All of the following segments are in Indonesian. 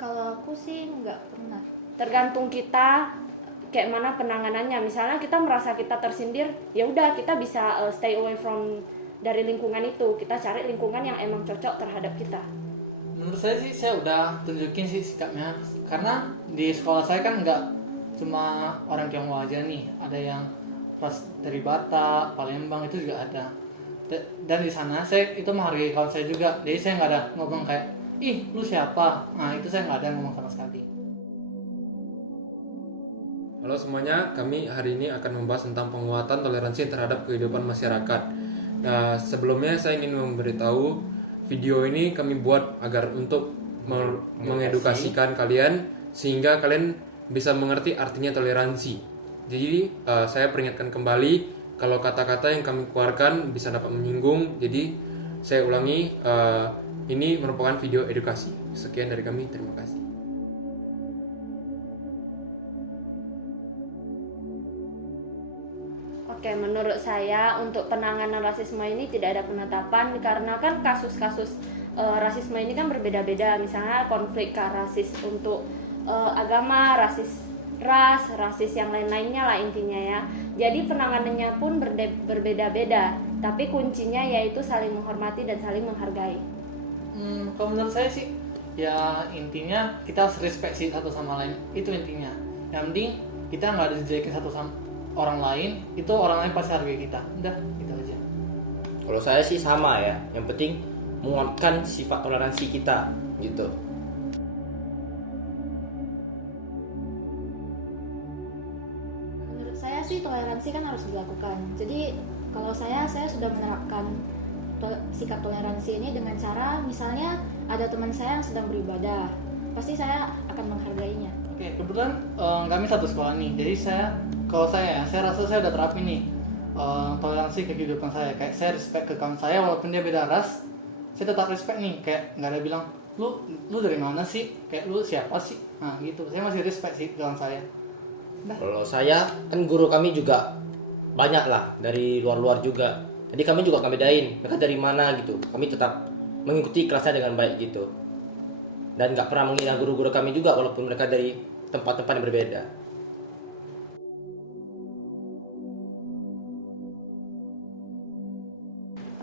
Kalau aku sih nggak pernah. Tergantung kita kayak mana penanganannya. Misalnya kita merasa kita tersindir, ya udah kita bisa stay away from dari lingkungan itu. Kita cari lingkungan yang emang cocok terhadap kita. Menurut saya sih saya udah tunjukin sih sikapnya, karena di sekolah saya kan nggak cuma orang Tionghoa aja nih, ada yang ras dari Batak, Palembang itu juga ada. Dan di sana saya itu menghargai kawan saya juga, jadi saya nggak ada ngomong kayak ih lu siapa, nah itu saya nggak ada ngomong sama sekali. Halo semuanya, kami hari ini akan membahas tentang penguatan toleransi terhadap kehidupan masyarakat. Nah, sebelumnya saya ingin memberitahu video ini kami buat agar untuk mengedukasikan kalian sehingga kalian bisa mengerti artinya toleransi. Jadi saya peringatkan kembali kalau kata-kata yang kami keluarkan bisa dapat menyinggung. Jadi saya ulangi, ini merupakan video edukasi. Sekian dari kami, terima kasih. Oke, menurut saya untuk penanganan rasisme ini tidak ada penetapan karena kan kasus-kasus rasisme ini kan berbeda-beda. Misalnya konflik rasis untuk agama, rasis ras, rasis yang lain-lainnya lah intinya ya. Jadi penanganannya pun berbeda-beda, tapi kuncinya yaitu saling menghormati dan saling menghargai. Kalau menurut saya sih ya intinya kita harus respect sih satu sama lain, itu intinya. Yang penting kita nggak dijelekin satu sama orang lain, itu orang lain pasti hargai kita. Udah, gitu aja. Kalau saya sih sama ya, yang penting menguatkan sifat toleransi kita gitu. Menurut saya sih toleransi kan harus dilakukan. Jadi kalau saya sudah menerapkan sikap toleransi ini dengan cara misalnya ada teman saya yang sedang beribadah, pasti saya akan menghargainya. Oke, kebetulan kami satu sekolah nih, jadi kalau saya rasa saya udah terapin nih toleransi ke kehidupan saya. Kayak saya respect ke kawan saya walaupun dia beda ras, saya tetap respect nih. Kayak nggak ada bilang lu dari mana sih, kayak lu siapa sih, nah gitu. Saya masih respect sih ke kawan saya. Kalau saya kan guru kami juga banyak lah dari luar-luar juga. Jadi kami juga nggak bedain mereka dari mana gitu. Kami tetap mengikuti kelasnya dengan baik gitu. Dan nggak pernah menghina guru-guru kami juga walaupun mereka dari tempat-tempat yang berbeda.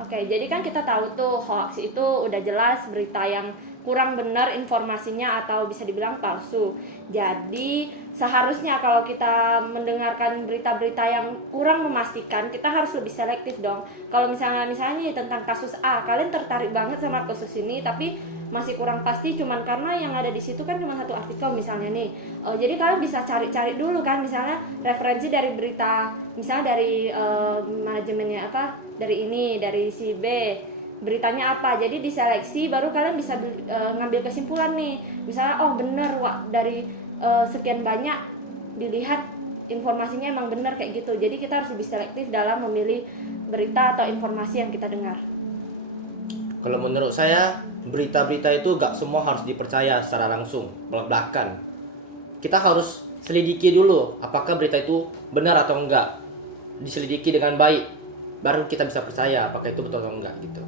Oke, jadi kan kita tahu tuh hoax itu udah jelas berita yang kurang benar informasinya atau bisa dibilang palsu. Jadi seharusnya kalau kita mendengarkan berita-berita yang kurang memastikan, kita harus lebih selektif dong. Kalau misalnya nih tentang kasus A, kalian tertarik banget sama kasus ini tapi masih kurang pasti cuman karena yang ada di situ kan cuma satu artikel misalnya nih. Jadi kalian bisa cari-cari dulu kan, misalnya referensi dari berita, misalnya dari manajemennya apa, dari si B, beritanya apa, jadi diseleksi baru kalian bisa ngambil kesimpulan nih. Misalnya oh bener dari sekian banyak dilihat informasinya emang bener kayak gitu. Jadi kita harus lebih selektif dalam memilih berita atau informasi yang kita dengar. Kalau menurut saya berita-berita itu gak semua harus dipercaya secara langsung belak-belakan. Kita harus selidiki dulu apakah berita itu benar atau enggak. Diselidiki dengan baik, baru kita bisa percaya apakah itu betul atau enggak gitu.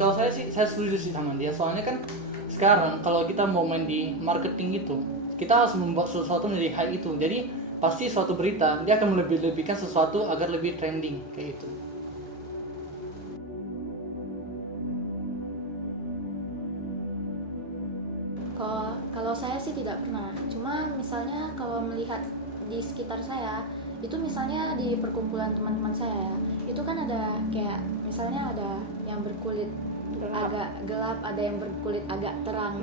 Kalau saya sih, saya setuju sih sama dia. Soalnya kan sekarang kalau kita mau main di marketing gitu, kita harus membuat sesuatu menjadi hype itu. Jadi pasti suatu berita dia akan melebih-lebihkan sesuatu agar lebih trending kayak itu. Kalau saya sih tidak pernah. Cuma misalnya kalau melihat di sekitar saya, itu misalnya di perkumpulan teman-teman saya, itu kan ada kayak misalnya ada yang berkulit agak gelap, ada yang berkulit agak terang.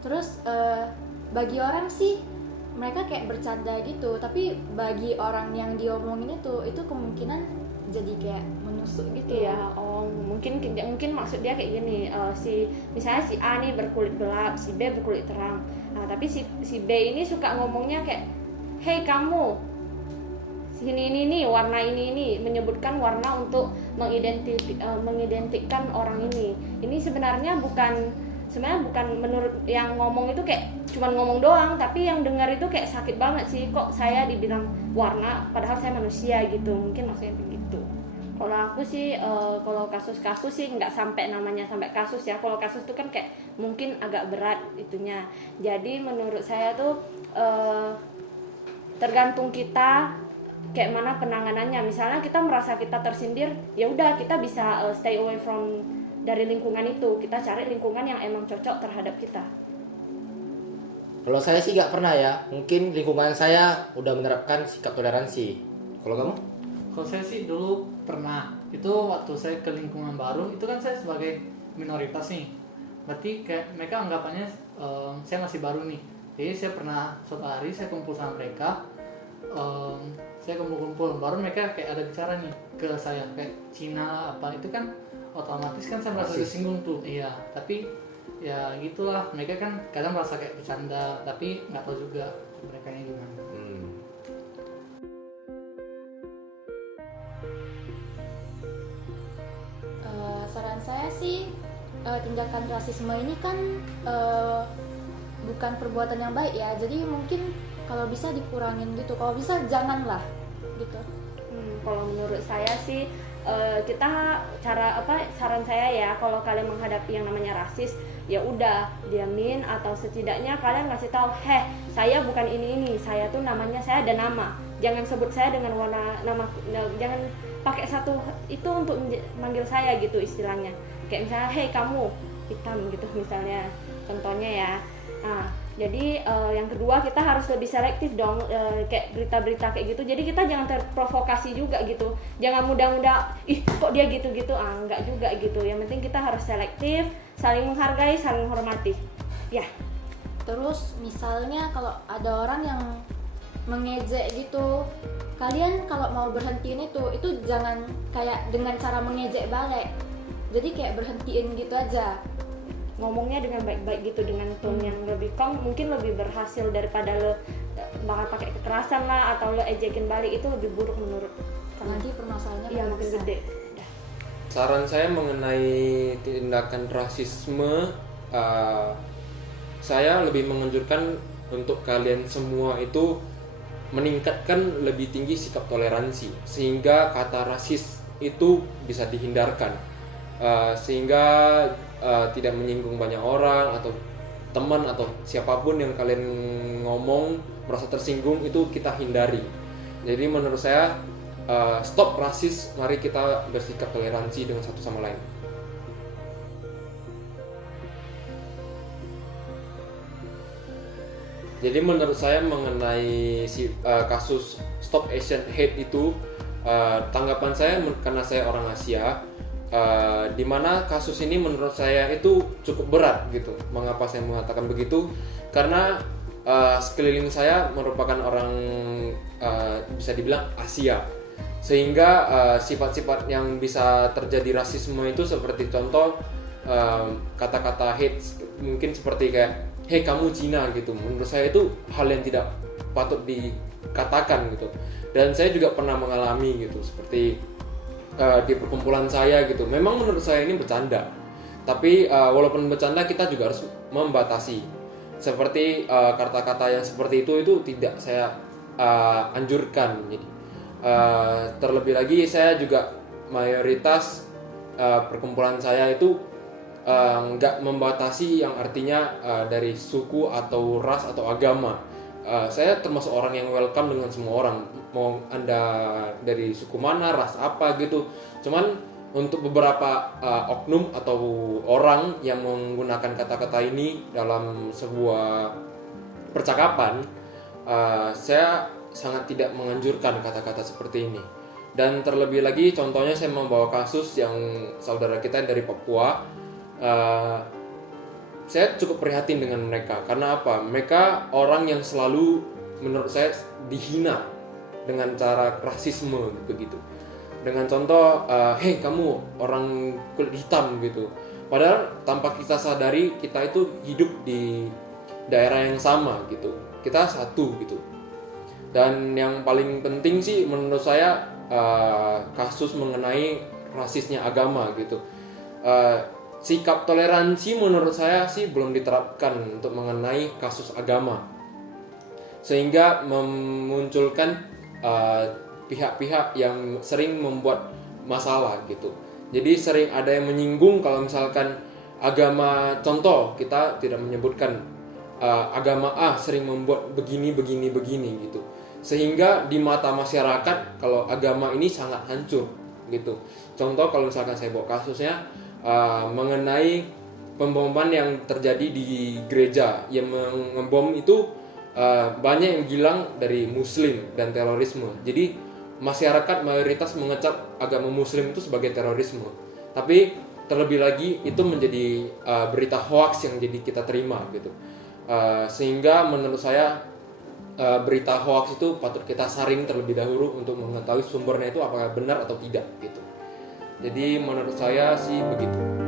Terus bagi orang sih mereka kayak bercanda gitu, tapi bagi orang yang diomongin itu kemungkinan jadi kayak menusuk gitu. Iya, mungkin maksud dia kayak gini, misalnya si A nih berkulit gelap, si B berkulit terang. Nah, tapi si B ini suka ngomongnya kayak, "Hey kamu, ini nih warna ini," menyebutkan warna untuk mengidentikan orang ini. Ini sebenarnya bukan menurut yang ngomong itu kayak cuman ngomong doang, tapi yang dengar itu kayak sakit banget sih, kok saya dibilang warna padahal saya manusia gitu. Mungkin maksudnya begitu. Kalau aku sih, kalau kasus-kasus sih nggak sampai namanya sampai kasus ya. Kalau kasus tuh kan kayak mungkin agak berat itunya. Jadi menurut saya tuh tergantung kita kayak mana penanganannya. Misalnya kita merasa kita tersindir, ya udah kita bisa stay away from dari lingkungan itu. Kita cari lingkungan yang emang cocok terhadap kita. Kalau saya sih nggak pernah ya. Mungkin lingkungan saya udah menerapkan sikap toleransi. Kalau kamu? Kalau saya sih dulu pernah, itu waktu saya ke lingkungan baru, itu kan saya sebagai minoritas nih, berarti kayak mereka anggapannya saya masih baru nih. Jadi saya pernah suatu hari saya kumpul sama mereka, saya kumpul-kumpul, baru mereka kayak ada bicara nih ke saya kayak Cina apa, itu kan otomatis kan saya merasa disinggung tuh. Iya, tapi ya gitulah, mereka kan kadang merasa kayak bercanda, tapi nggak tahu juga mereka nya gimana. Saran saya sih tindakan rasisme ini kan bukan perbuatan yang baik ya, jadi mungkin kalau bisa dikurangin gitu, kalau bisa janganlah gitu. Kalau menurut saya sih kita saran saya ya, kalau kalian menghadapi yang namanya rasis, ya udah diamin atau setidaknya kalian ngasih tahu, saya bukan ini, saya tuh namanya, saya ada nama, jangan sebut saya dengan warna nama, jangan pakai satu itu untuk manggil saya gitu istilahnya, kayak misalnya kamu hitam gitu misalnya, contohnya ya. Nah, jadi yang kedua kita harus lebih selektif dong, kayak berita-berita kayak gitu. Jadi kita jangan terprovokasi juga gitu. Jangan mudah-mudah, kok dia gitu-gitu. Enggak juga gitu. Yang penting kita harus selektif, saling menghargai, saling menghormati. Ya. Terus misalnya kalau ada orang yang mengejek gitu, kalian kalau mau berhentiin itu jangan kayak dengan cara mengejek balik. Jadi kayak berhentiin gitu aja. Ngomongnya dengan baik-baik gitu, dengan tone yang lebih calm, mungkin lebih berhasil daripada lo bakal pakai kekerasan lah atau lo ejekin balik, itu lebih buruk menurut Nanti permasalahannya iya makin besar. gede. Saran saya mengenai tindakan rasisme, saya lebih menganjurkan untuk kalian semua itu meningkatkan lebih tinggi sikap toleransi, sehingga kata rasis itu bisa dihindarkan, sehingga tidak menyinggung banyak orang atau teman atau siapapun yang kalian ngomong merasa tersinggung, itu kita hindari. Jadi menurut saya stop rasis, mari kita bersikap toleransi dengan satu sama lain. Jadi menurut saya mengenai kasus Stop Asian Hate itu, tanggapan saya karena saya orang Asia, di mana kasus ini menurut saya itu cukup berat gitu. Mengapa saya mengatakan begitu? Karena sekeliling saya merupakan orang bisa dibilang Asia, sehingga sifat-sifat yang bisa terjadi rasisme itu seperti contoh kata-kata hate, mungkin seperti kayak kamu Cina gitu. Menurut saya itu hal yang tidak patut dikatakan gitu. Dan saya juga pernah mengalami gitu, seperti di perkumpulan saya gitu. Memang menurut saya ini bercanda, tapi walaupun bercanda kita juga harus membatasi. Seperti kata-kata yang seperti itu tidak saya anjurkan. Jadi terlebih lagi saya juga mayoritas perkumpulan saya itu nggak membatasi yang artinya dari suku atau ras atau agama. Saya termasuk orang yang welcome dengan semua orang, mau Anda dari suku mana, ras apa gitu. Cuman untuk beberapa oknum atau orang yang menggunakan kata-kata ini dalam sebuah percakapan, saya sangat tidak menganjurkan kata-kata seperti ini. Dan terlebih lagi contohnya saya membawa kasus yang saudara kita dari Papua. Saya cukup prihatin dengan mereka. Karena apa? Mereka orang yang selalu menurut saya dihina dengan cara rasisme begitu. Dengan contoh, kamu orang kulit hitam gitu. Padahal tanpa kita sadari kita itu hidup di daerah yang sama gitu. Kita satu gitu. Dan yang paling penting sih menurut saya kasus mengenai rasisnya agama gitu. Sikap toleransi menurut saya sih belum diterapkan untuk mengenai kasus agama, sehingga memunculkan pihak-pihak yang sering membuat masalah gitu. Jadi sering ada yang menyinggung kalau misalkan agama, contoh kita tidak menyebutkan agama A sering membuat begini gitu, sehingga di mata masyarakat kalau agama ini sangat hancur gitu. Contoh kalau misalkan saya bawa kasusnya mengenai pemboman yang terjadi di gereja, yang mengebom itu banyak yang bilang dari Muslim dan terorisme. Jadi masyarakat mayoritas mengecap agama Muslim itu sebagai terorisme, tapi terlebih lagi itu menjadi berita hoax yang jadi kita terima gitu. Sehingga menurut saya berita hoax itu patut kita saring terlebih dahulu untuk mengetahui sumbernya itu apakah benar atau tidak gitu. Jadi menurut saya sih begitu.